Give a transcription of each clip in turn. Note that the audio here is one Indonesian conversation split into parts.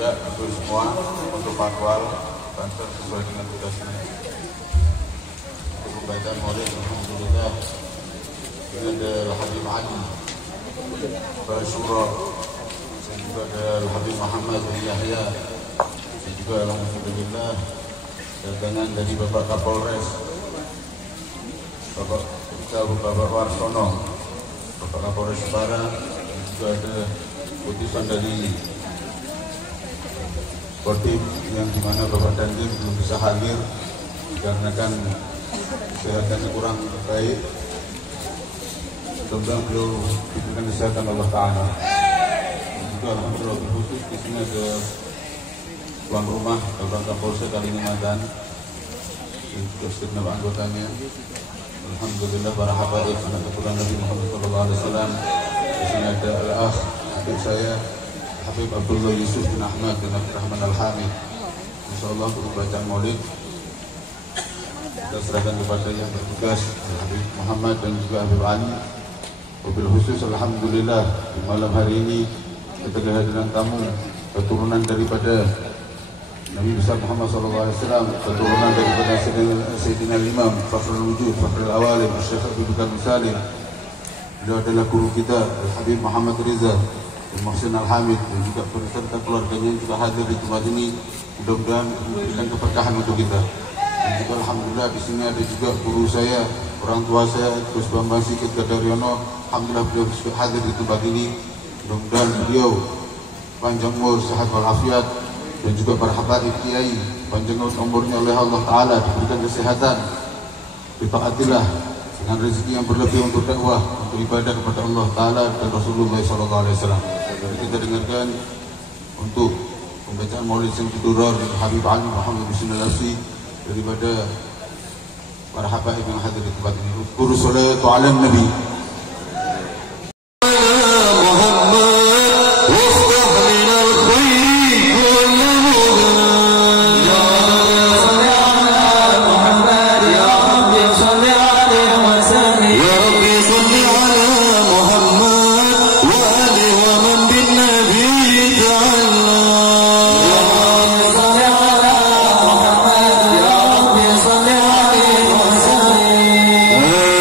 Ya, untuk semua, untuk patwal, bantuan sesuai dengan tugasnya. Untuk pembacaan maulid, alhamdulillah, ini ada Al-Habib Ali, Basyura, dan juga ada Al-Habib Muhammad bin Yahya, dan juga alhamdulillah, datangan dari Bapak Kapolres, Bapak Warsono, Bapak Kapolres Jepara, dan juga ada utusan dari Kodim yang dimana Bapak Dandim belum bisa hadir dikarenakan kesehatannya kurang baik. Mudah-mudahan beliau diberikan kesehatan Allah Ta'ala. Juga alhamdulillah khusus di sini ada tuan rumah Bapak Kapolsek Kalimantan dan juga segenap anggotanya. Alhamdulillah para habaib anak keturunan Nabi Muhammad SAW. Di sini ada al-akh adik saya Habib Abdullah Yusuf bin Ahmad bin Abdurrahman Al-Hamid. InsyaAllah untuk bacaan maulid kita serahkan kepada yang bertugas Habib Muhammad dan juga Habib Ali. Wabil khusus alhamdulillah di malam hari ini kita kehadiran tamu keturunan daripada Nabi besar Muhammad SAW, keturunan daripada Sayyidina Imam Fakhrul Wujud, Fakhrul Awalim, Syekh Abu Bakar Musalim. Beliau adalah guru kita Habib Muhammad Riza Muhsin Al-Hamid, dan juga beserta keluarganya juga hadir di tempat ini. Mudah-mudahan memberikan keberkahan untuk kita. Dan juga alhamdulillah di sini ada juga guru saya, orang tua saya, Gus Bambang Sikit Gadaryono. Alhamdulillah beliau juga hadir di tempat ini. Mudah-mudahan beliau panjang umur, sehat walafiat, dan juga para habaib kiai panjang umurnya oleh Allah Ta'ala, diberikan kesehatan, ditaatilah dengan rezeki yang berlebih untuk dakwah, untuk ibadah kepada Allah Ta'ala dan Rasulullah SAW. Jadi kita dengarkan untuk pembacaan maulid yang didurar Habib Ali Muhammad bin Sinalasi daripada para habaib yang hadir di tempat ini. Guru salatu ala Nabi.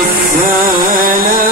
السلام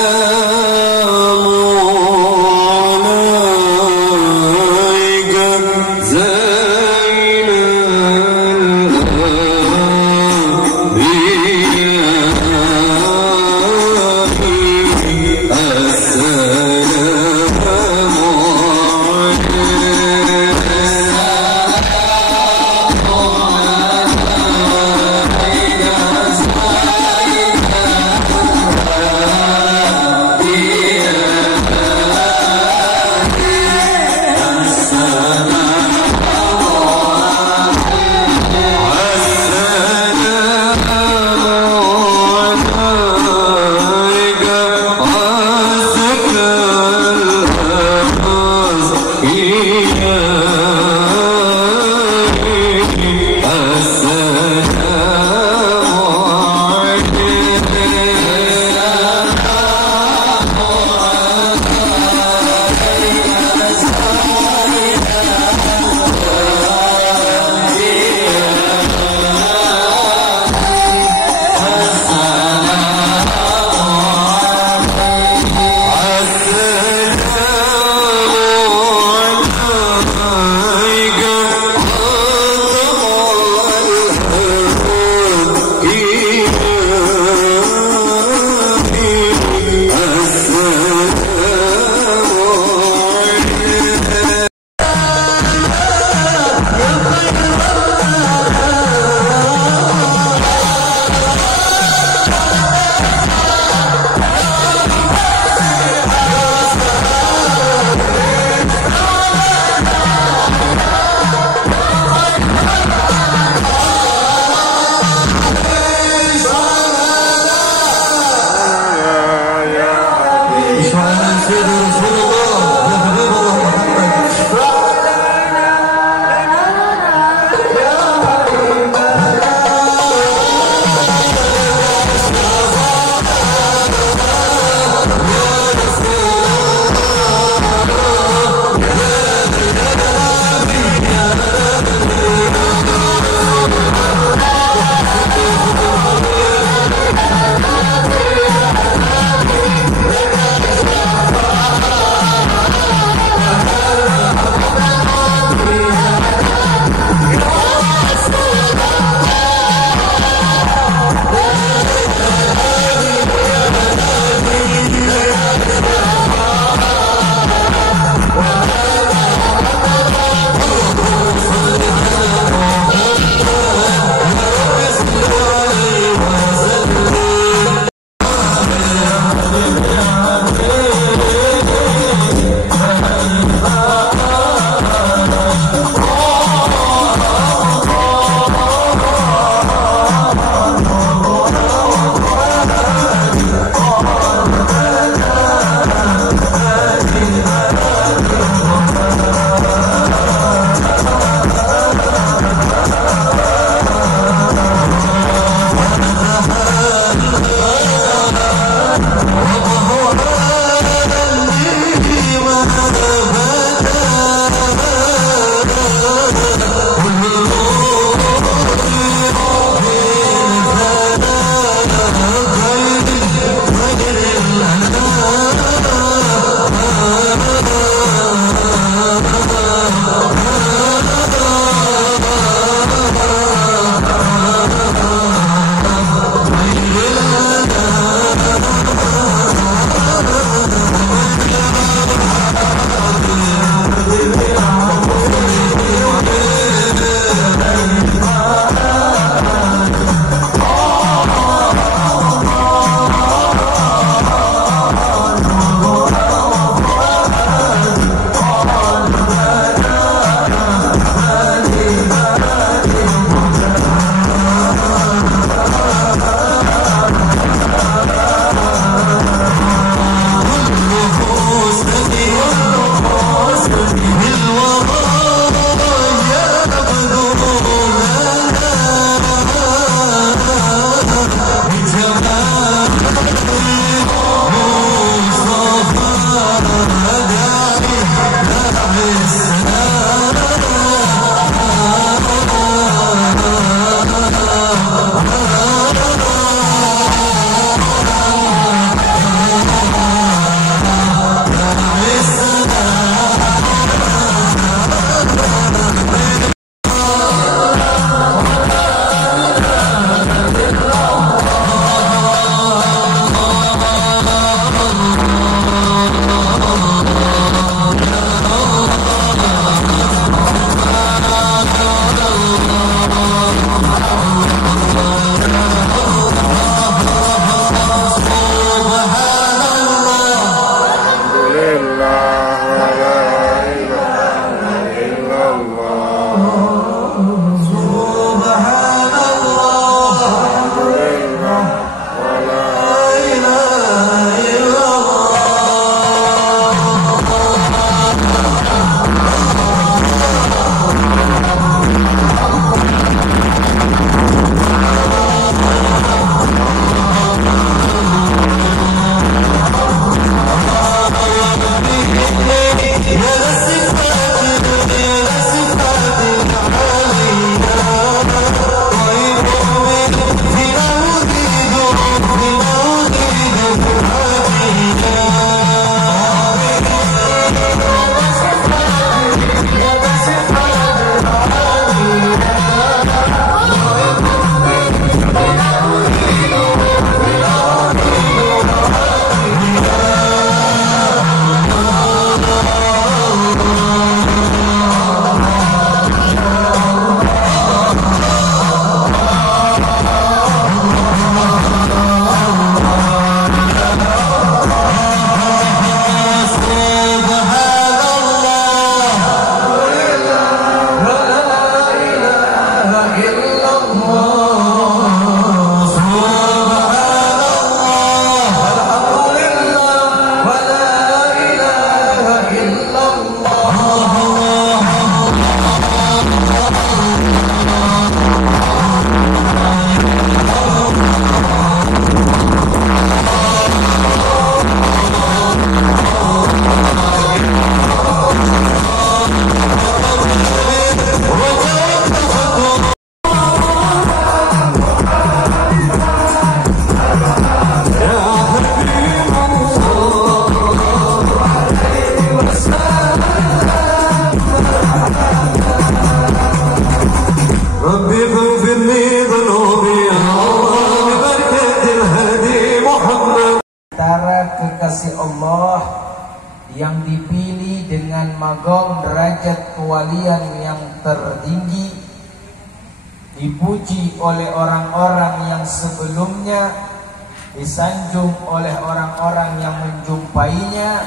magam derajat kewalian yang tertinggi, dipuji oleh orang-orang yang sebelumnya, disanjung oleh orang-orang yang menjumpainya,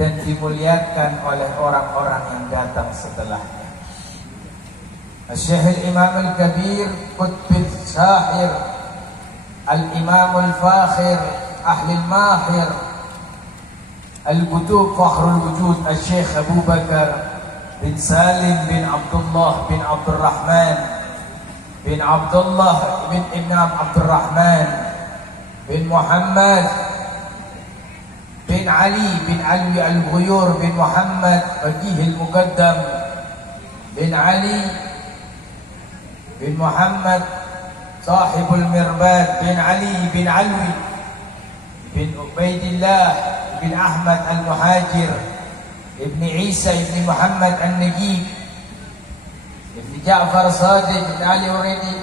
dan dimuliakan oleh orang-orang yang datang setelahnya. Syekh al-Imam al-Kabir Qutb al-Sahir Al-Imam al-Fakhir Ahli al-Mahir Al-Qutub Fakhrul Wujud Al-Syekh Abu Bakar bin Salim bin Abdullah bin Abdurrahman bin Abdullah bin Ibn Abdurrahman bin Muhammad bin Ali bin Alwi Al-Ghuyur bin Muhammad Faqih Al-Muqaddam bin Ali bin Muhammad Sahibul Mirbad bin Ali bin Alwi bin Ubaidillah bin Ahmad Al-Muhajir Ibn Isa Ibn Muhammad Al-Najib Ibn Ja'far Sadiq bin Ali Uridi,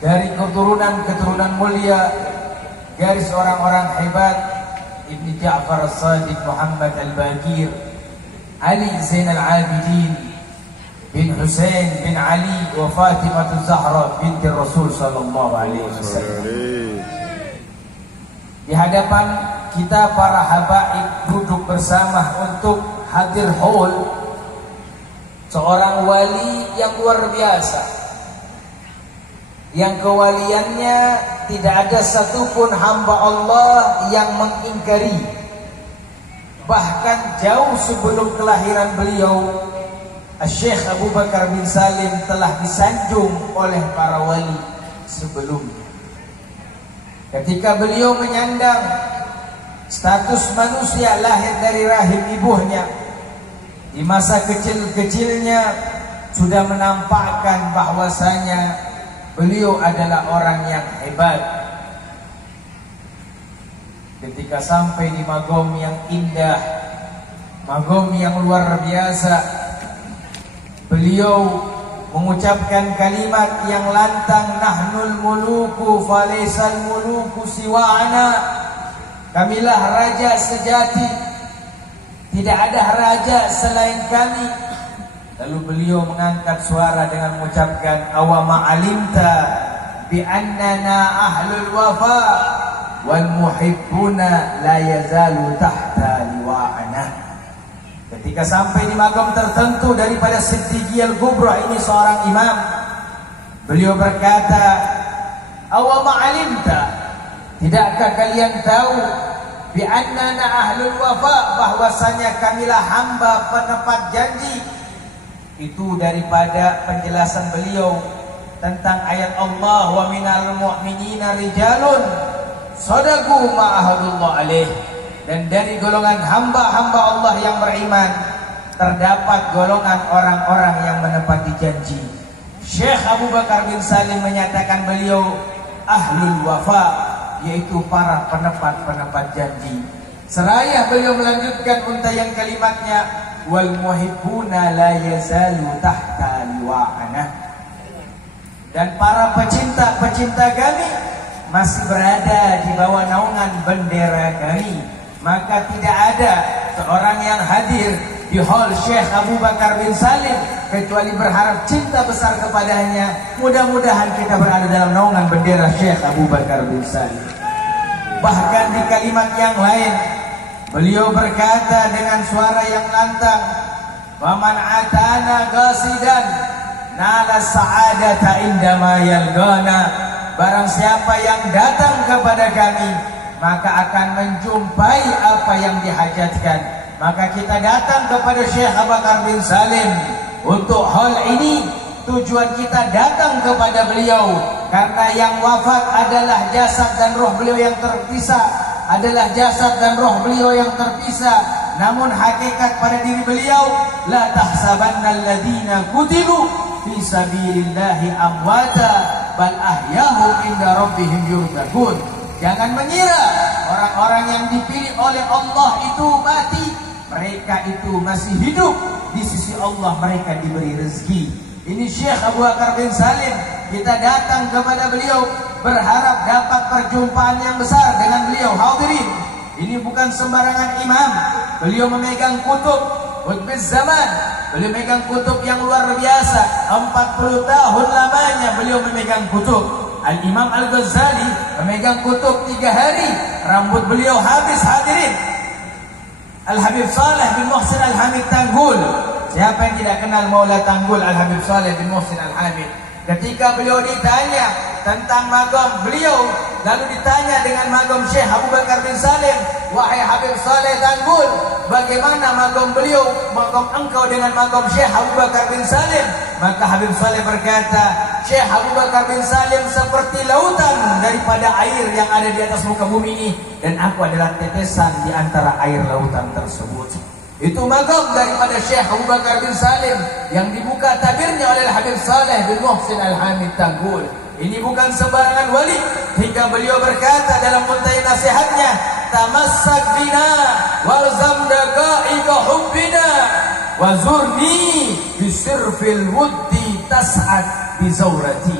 dari keturunan mulia, garis orang-orang hebat, Ibn Ja'far Sadiq Muhammad Al-Baqir Ali Zain Al-Abidin bin Husain bin Ali wa Fatimah Zahra binti Rasul sallallahu alaihi wasallam. Di hadapan kita para habaib duduk bersama untuk hadir haul seorang wali yang luar biasa, yang kewaliannya tidak ada satupun hamba Allah yang mengingkari. Bahkan jauh sebelum kelahiran beliau, Syekh Abu Bakar bin Salim telah disanjung oleh para wali sebelumnya. Ketika beliau menyandang status manusia lahir dari rahim ibunya, di masa kecil-kecilnya sudah menampakkan bahwasanya beliau adalah orang yang hebat. Ketika sampai di magom yang indah, magom yang luar biasa, beliau mengucapkan kalimat yang lantang, nahnul muluku falaisal muluku siwa'ana. Kamilah raja sejati, tidak ada raja selain kami. Lalu beliau mengangkat suara dengan mengucapkan, awama alimta bi annana ahlul wafa wal muhibbuna la yazalu tahta liwa'ana. Ketika sampai di makam tertentu daripada Siddiqiyal Kubra, ini seorang imam, beliau berkata, awama alimta, tidakkah kalian tahu bi annana ahlul wafa, bahwasanya kamilah hamba penepat janji. Itu daripada penjelasan beliau tentang ayat Allah, wa minal mu'minina rijalun sadaqu ma ahadullah alaih. Dan dari golongan hamba-hamba Allah yang beriman terdapat golongan orang-orang yang menepati janji. Syekh Abu Bakar bin Salim menyatakan beliau ahlul wafa, yaitu para penepat janji. Seraya beliau melanjutkan untaian kalimatnya, wal muhibbuna la yazalu tahta liwa'ana. Dan para pecinta kami masih berada di bawah naungan bendera kami. Maka tidak ada seorang yang hadir di hall Syekh Abu Bakar bin Salim kecuali berharap cinta besar kepadanya. Mudah-mudahan kita berada dalam naungan bendera Syekh Abu Bakar bin Salim. Bahkan di kalimat yang lain beliau berkata dengan suara yang lantang, "Waman atana qasidan nala sa'adata indama yalgana." Barang siapa yang datang kepada kami, maka akan menjumpai apa yang dihajatkan. Maka kita datang kepada Syekh Abu Bakar bin Salim untuk hal ini. Tujuan kita datang kepada beliau karena yang wafat adalah jasad dan roh beliau yang terpisah, adalah jasad dan roh beliau yang terpisah. Namun hakikat pada diri beliau, la tahsabanna alladziina qutilu fi sabilillahi amwata bal ahyahum inda rabbihim yurzaqun. Jangan mengira orang-orang yang dipilih oleh Allah itu mati. Mereka itu masih hidup. Di sisi Allah mereka diberi rezeki. Ini Syekh Abu Bakar bin Salim. Kita datang kepada beliau berharap dapat perjumpaan yang besar dengan beliau. Hadirin, Ini bukan sembarangan imam. Beliau memegang kutub Qutbuz Zaman. Beliau memegang kutub yang luar biasa. 40 tahun lamanya beliau memegang kutub. Al-Imam Al-Ghazali memegang kutub 3 hari. Rambut beliau habis, hadirin. Al-Habib Saleh bin Muhsin Al-Hamid Tanggul. Siapa yang tidak kenal Maula Tanggul Al-Habib Saleh bin Muhsin Al-Hamid? Ketika beliau ditanya tentang magam beliau, lalu ditanya dengan magam Syekh Abu Bakar bin Salim, wahai Habib Saleh Tanggul, bagaimana magam beliau, magam engkau dengan magam Syekh Abu Bakar bin Salim? Maka Habib Saleh berkata, Syekh Abu Bakar bin Salim seperti lautan daripada air yang ada di atas muka bumi ini, dan aku adalah tetesan di antara air lautan tersebut. Itu magam daripada Syekh Abu Bakar bin Salim yang dibuka tabirnya oleh Habib Saleh bin Muhsin Al-Hamid Tanggul. Ini bukan sembarangan wali, hingga beliau berkata dalam muntahi nasihatnya, tamassak bina walzam daqa'iqa hubbina wazurni bisirfil wuddi tas'ad bizaurati.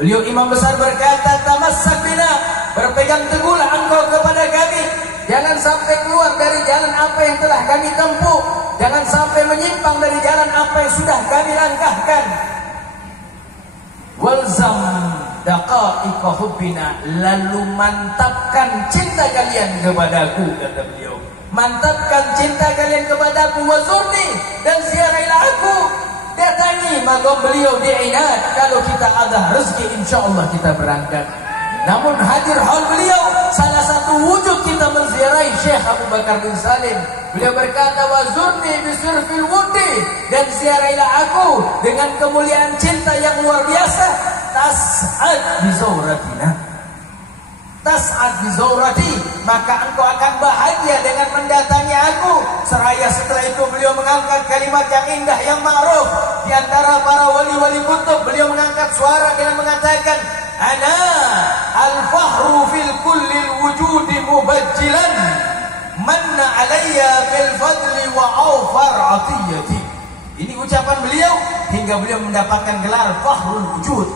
Beliau imam besar berkata, tamassak bina, berpegang teguhlah engkau kepada kami. Jangan sampai keluar dari jalan apa yang telah kami tempuh. Jangan sampai menyimpang dari jalan apa yang sudah kami langkahkan. Walzam daqa'iqa hubbina, lalu mantapkan cinta kalian kepadaku, kata beliau. Mantapkan cinta kalian kepadaku, wazurni, dan ziarahilah aku. Datangi magam beliau di Ainat. Kalau kita ada rezeki, insyaallah kita berangkat. Namun hadir haul beliau, salah satu wujud kita menziarahi Syekh Abu Bakar bin Salim. Beliau berkata, wazurni bisirfil wuddi, dan ziarahilah aku dengan kemuliaan cinta yang luar biasa. Tas'ad bizauratina, tas'ad bizaurati, maka engkau akan bahagia dengan mendatangi aku. Seraya setelah itu beliau mengangkat kalimat yang indah, yang ma'ruf di antara para wali-wali kutub. Beliau mengangkat suara dengan mengatakan, ana al-fahru fil kulli wujudi mubajjilan manna alayya bil fadli wa awfar atiyati. Ini ucapan beliau hingga beliau mendapatkan gelar fahrul wujud.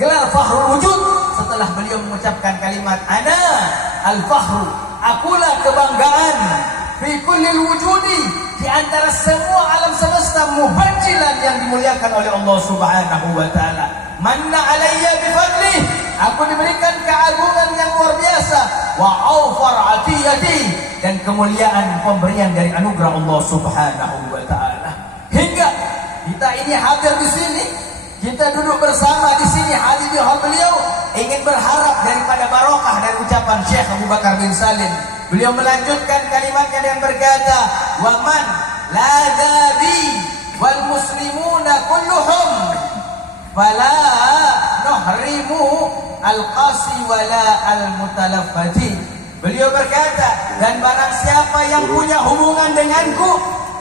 Gelar fahrul wujud setelah beliau mengucapkan kalimat ana al-fahru, akulah kebanggaan, fi kulli wujudi, di antara semua alam semesta, mubajjilan, yang dimuliakan oleh Allah Subhanahu wa taala. Manna alayya bifadli, aku diberikan keagungan yang luar biasa, wa awfar atiyati, dan kemuliaan pemberian dari anugerah Allah Subhanahu wa taala. Hingga kita ini hadir di sini, kita duduk bersama di sini, hadir di hal beliau, ingin berharap daripada barokah dan ucapan Syekh Abu Bakar bin Salim. Beliau melanjutkan kalimatnya dengan berkata, wa man la dabi wal muslimuna kulluhum fala nuhrimu al-qasi wala al-mutalaffati. Beliau berkata, dan barang siapa yang punya hubungan denganku,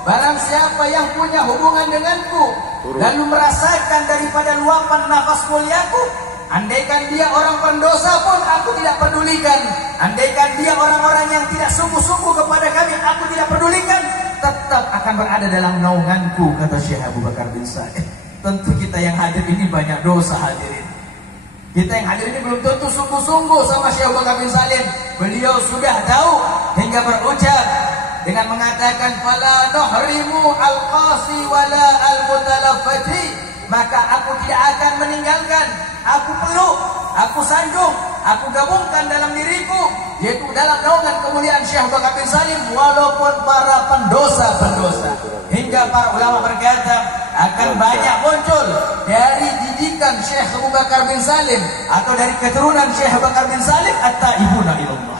barang siapa yang punya hubungan denganku, lalu merasakan daripada luapan nafas muliaku, andaikan dia orang pendosa pun aku tidak pedulikan. Andaikan dia orang-orang yang tidak sungguh-sungguh kepada kami, aku tidak pedulikan, tetap akan berada dalam naunganku, kata Syekh Abu Bakar bin Salim. Tentu kita yang hadir ini banyak dosa, hadirin. Kita yang hadir ini belum tentu sungguh-sungguh sama Syekh Abu Bakar bin Salim. Beliau sudah tahu hingga berucap dengan mengatakan, fala nuhrimu al-qasi wala al-mutalaffati, maka aku tidak akan meninggalkan, aku peluk, aku sanjung, aku gabungkan dalam diriku, yaitu dalam naungan kemuliaan Syekh Abu Bakar bin Salim, walaupun para pendosa-pendosa. Hingga para ulama berkata, akan banyak muncul dari didikan Syekh Abu Bakar bin Salim atau dari keturunan Syekh Abu Bakar bin Salim, at-taibuna ilallah.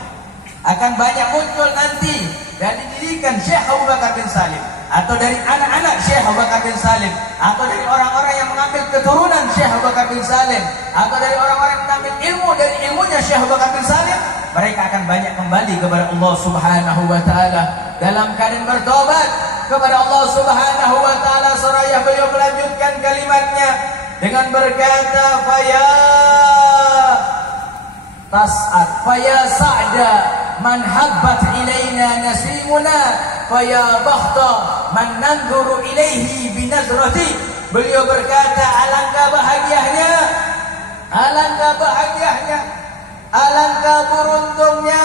Akan banyak muncul nanti dari didikan Syekh Abu Bakar bin Salim, atau dari anak-anak Syekh Abu Bakar bin Salim, atau dari orang-orang yang mengambil keturunan Syekh Abu Bakar bin Salim, atau dari orang-orang yang mengambil ilmu dari ilmunya Syekh Abu Bakar bin Salim. Mereka akan banyak kembali kepada Allah Subhanahu wa taala dalam keadaan bertobat kepada Allah Subhanahu wa taala. Seraya beliau melanjutkan kalimatnya dengan berkata, faya tas'ad faya sa'da man habbat ilaina nasimuna, faya bakhta man nanzuru ilaihi binazrati. Beliau berkata, alangkah bahagianya, alangkah bahagianya, alangkah beruntungnya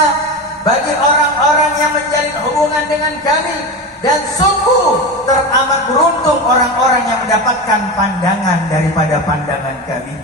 bagi orang-orang yang menjalin hubungan dengan kami. Dan sungguh teramat beruntung orang-orang yang mendapatkan pandangan daripada pandangan kami.